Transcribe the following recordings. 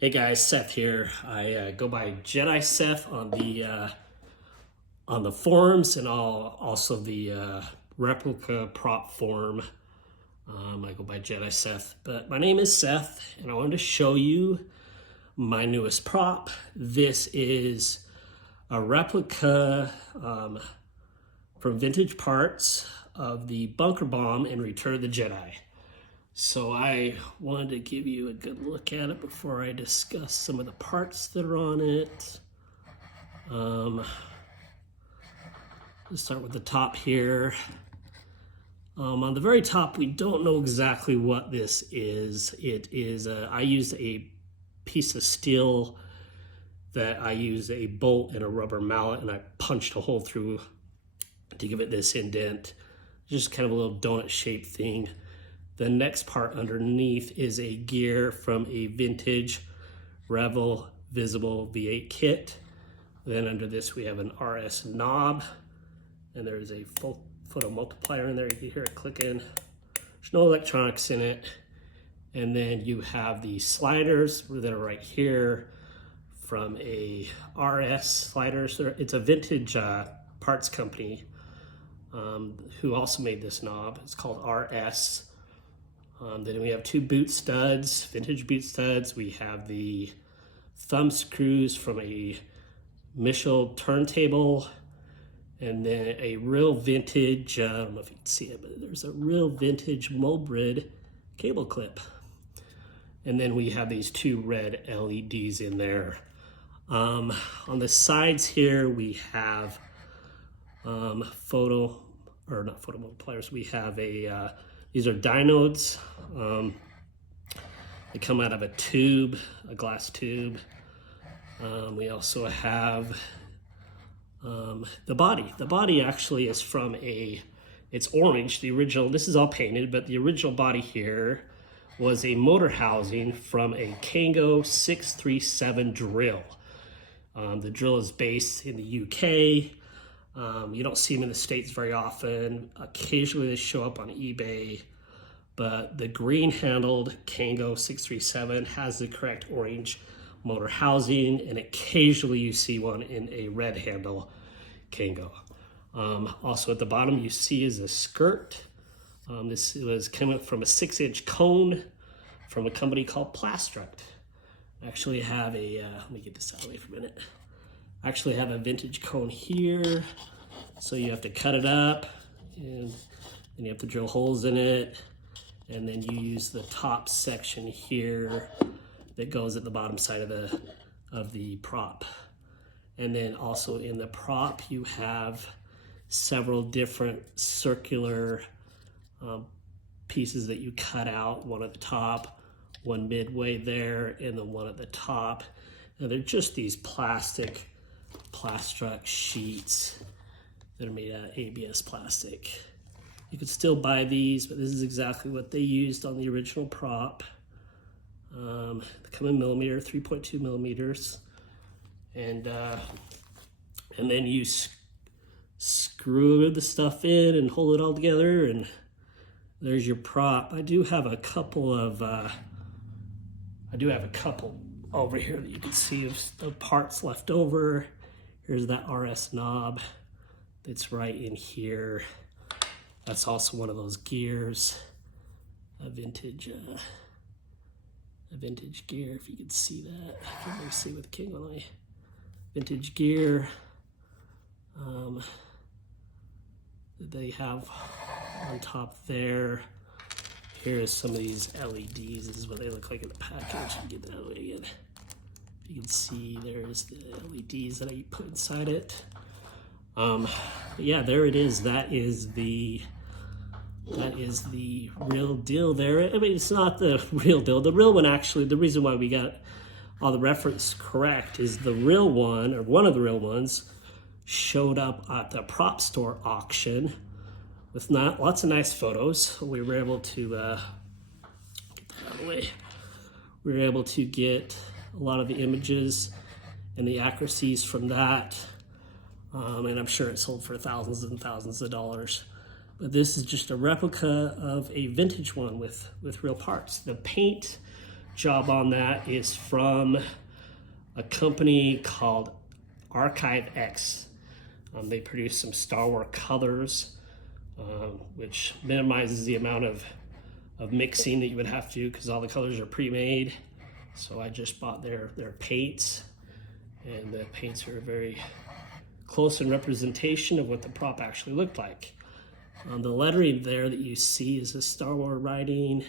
Hey guys, Seth here. I go by Jedi Seth on the forums and also the replica prop forum. I go by Jedi Seth, but my name is Seth, and I wanted to show you my newest prop. This is a replica from Vintage Parts of the bunker bomb in Return of the Jedi. So I wanted to give you a good look at it before I discuss some of the parts that are on it. Let's start with the top here. On the very top, we don't know exactly what this is. I used a piece of steel that I used a bolt and a rubber mallet, and I punched a hole through to give it this indent. Just kind of a little donut shaped thing. The next part underneath is a gear from a vintage Revel Visible V8 kit. Then under this we have an RS knob, and there's a full photo multiplier in there. You can hear it clicking. There's no electronics in it. And then you have the sliders that are right here from a RS sliders. It's a vintage parts company who also made this knob. It's called RS. Then we have two boot studs, vintage boot studs. We have the thumb screws from a Michel turntable, and then a real vintage, I don't know if you can see it, but there's a real vintage Mulbrid cable clip. And then we have these two red LEDs in there. On the sides here, we have not photo multipliers. We have these are diodes. They come out of a tube, a glass tube. We also have the body. The body actually is from it's orange, the original. This is all painted, but the original body here was a motor housing from a Kango 637 drill. The drill is based in the UK. You don't see them in the States very often. Occasionally they show up on eBay, but the green handled Kango 637 has the correct orange motor housing, and occasionally you see one in a red handle Kango. Also at the bottom you see is a skirt. This was coming from a 6-inch cone from a company called Plastruct. I actually have let me get this out of the way for a minute. I actually have a vintage cone here, so you have to cut it up, and then you have to drill holes in it, and then you use the top section here that goes at the bottom side of the prop. And then also in the prop you have several different circular pieces that you cut out, one at the top, one midway there, and then one at the top. And they're just these Plastruct sheets that are made out of ABS plastic. You could still buy these, but this is exactly what they used on the original prop. They come in millimeter, 3.2 millimeters, and then you screw the stuff in and hold it all together, and there's your prop. I do have a couple over here that you can see of parts left over. Here's that RS knob that's right in here. That's also one of those gears, a vintage gear, if you can see that. I can't really see with the king on eye. Vintage gear that they have on top there. Here's some of these LEDs. This is what they look like in the package. Get that out of the way again. You can see there's the LEDs that I put inside it. But yeah, there it is. That is the real deal there. I mean, it's not the real deal. The real one, actually, the reason why we got all the reference correct is the real one, or one of the real ones, showed up at the prop store auction with lots of nice photos. We were able to get that out of the way. We were able to get a lot of the images and the accuracies from that, and I'm sure it sold for thousands and thousands of dollars. But this is just a replica of a vintage one with real parts. The paint job on that is from a company called Archive X. They produce some Star Wars colors, which minimizes the amount of mixing that you would have to do because all the colors are pre-made. So I just bought their paints, and the paints are very close in representation of what the prop actually looked like. The lettering there that you see is a Star Wars writing,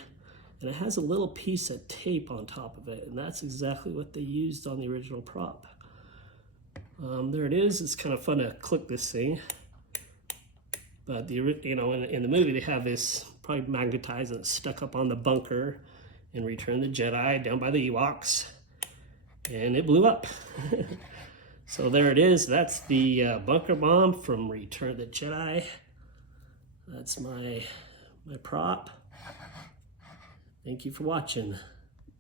and it has a little piece of tape on top of it, and that's exactly what they used on the original prop. There it is. It's kind of fun to click this thing, but in the movie they have this probably magnetized and stuck up on the bunker in Return of the Jedi down by the Ewoks, and it blew up. So there it is. That's the bunker bomb from Return of the Jedi. That's my prop. Thank you for watching.